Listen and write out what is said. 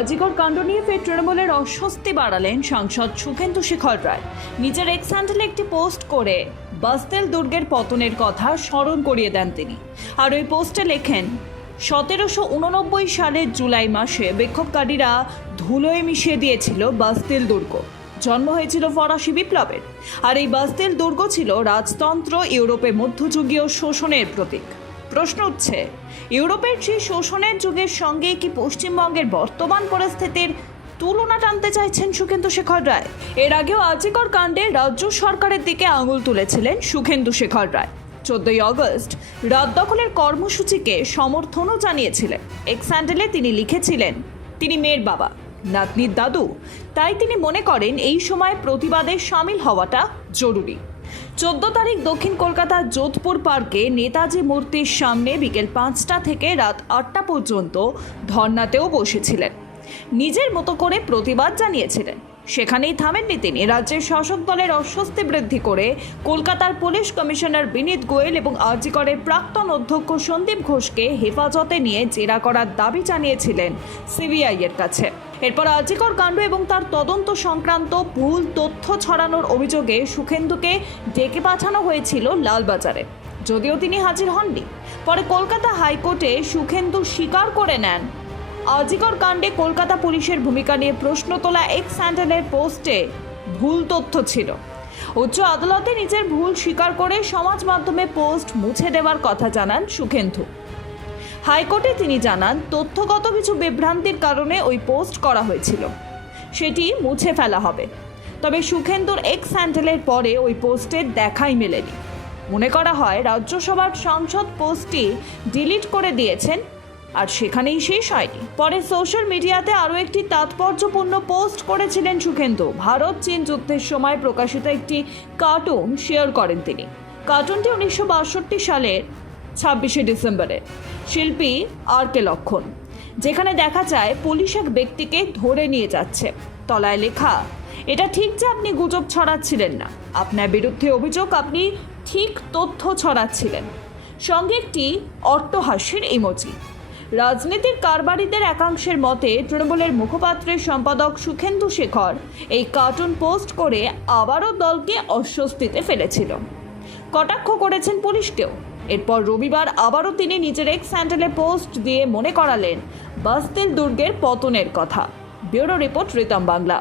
আজিকর কাণ্ড নিয়ে ফের তৃণমূলের অস্বস্তি বাড়ালেন সাংসদ সুখেন্দু শেখর রায়। নিজের এক্স হ্যান্ডেলে একটি পোস্ট করে বাস্তেল দুর্গের পতনের কথা স্মরণ করিয়ে দেন তিনি। আর ওই পোস্টে লেখেন, 1789 সালের জুলাই মাসে বিক্ষোভকারীরা ধুলোয় মিশিয়ে দিয়েছিল বাস্তেল দুর্গ। জন্ম হয়েছিল ফরাসি বিপ্লবের। আর এই বাস্তেল দুর্গ ছিল রাজতন্ত্র ইউরোপে মধ্যযুগীয় শোষণের প্রতীক। প্রশ্ন উঠছে, ইউরোপের সেই শোষণের যুগের সঙ্গে কি পশ্চিমবঙ্গের বর্তমান পরিস্থিতির তুলনা টানতে চাইছেন সুখেন্দু শেখর রায়? এর আগেও আজিকর কাণ্ডে রাজ্য সরকারের দিকে আঙুল তুলেছিলেন সুখেন্দু শেখর রায়। 14ই আগস্ট রাত দখলের কর্মসূচিকে সমর্থনও জানিয়েছিলেন। এক্স হ্যান্ডেলে তিনি লিখেছিলেন, তিনি মেয়ের বাবা, নাতনির দাদু, তাই তিনি মনে করেন এই সময় প্রতিবাদে সামিল হওয়াটা জরুরি। 14 তারিখ দক্ষিণ কলকাতার যোধপুর পার্কে নেতাজি মূর্তির সামনে বিকেল 5টা থেকে রাত 8টা পর্যন্ত ধর্নাতেও বসেছিলেন। নিজের মতো করে প্রতিবাদ জানিয়েছিলেন। সেখানেই থামেননি তিনি। রাজ্যের শাসক দলের অস্বস্তি বৃদ্ধি করে কলকাতার পুলিশ কমিশনার বিনীত গোয়েল এবং আজিকরের প্রাক্তন অধ্যক্ষ সন্দীপ ঘোষকে হেফাজতে নিয়ে জেরা করার দাবি জানিয়েছিলেন সিবিআই এর কাছে। এরপর আজিকর কাণ্ড এবং তার তদন্ত সংক্রান্ত ভুল তথ্য ছড়ানোর অভিযোগে সুখেন্দুকে ডেকে পাঠানো হয়েছিল লালবাজারে, যদিও তিনি হাজির হননি। পরে কলকাতা হাইকোর্টে সুখেন্দু স্বীকার করে নেন আজিকর কাণ্ডে কলকাতা পুলিশের ভূমিকা নিয়ে প্রশ্ন তোলা এক্স হ্যান্ডেলের পোস্টে ভুল তথ্য ছিল। উচ্চ আদালতে নিজের ভুল স্বীকার করে সমাজ মাধ্যমে পোস্ট মুছে দেওয়ার কথা জানান সুখেন্দু। হাইকোর্টে তিনি জানান, তথ্যগত কিছু বিভ্রান্তির কারণে ওই পোস্ট করা হয়েছিল, সেটি মুছে ফেলা হবে। তবে সুখেন্দুর এক্স হ্যান্ডেলের পরে ওই পোস্টের দেখাই মেলেনি। মনে করা হয় রাজ্যসভার সাংসদ পোস্টটি ডিলিট করে দিয়েছেন, আর সেখানেই শেষ হয়নি। পরে সোশ্যাল মিডিয়াতে আরও একটি তাৎপর্যপূর্ণ পোস্ট করেছিলেন সুখেন্দু। ভারত চীন যুদ্ধের সময় প্রকাশিত একটি কার্টুন শেয়ার করেন তিনি। কার্টুনটি 1962 সালের 26শে ডিসেম্বরের, শিল্পী আর কে লক্ষণ, যেখানে দেখা যায় পুলিশ এক ব্যক্তিকে ধরে নিয়ে যাচ্ছে। তলায় লেখা, এটা ঠিক যে আপনি গুজব ছড়াচ্ছিলেন না, আপনার বিরুদ্ধে অভিযোগ আপনি ঠিক তথ্য ছড়াচ্ছিলেন। সঙ্গে একটি অট্টহাস্যের ইমোজি। রাজনীতির কারবারিদের একাংশের মতে তৃণমূলের মুখপাত্রের সম্পাদক সুখেন্দু শেখর এই কার্টুন পোস্ট করে আবারও দলকে অস্বস্তিতে ফেলেছিল। কটাক্ষ করেছেন পুলিশকেও। এরপর রবিবার আবারও তিনি নিজের এক্স হ্যান্ডেলে পোস্ট দিয়ে মনে করালেন বাস্তেল দুর্গের পতনের কথা। Bureau report, Ritam Bangla.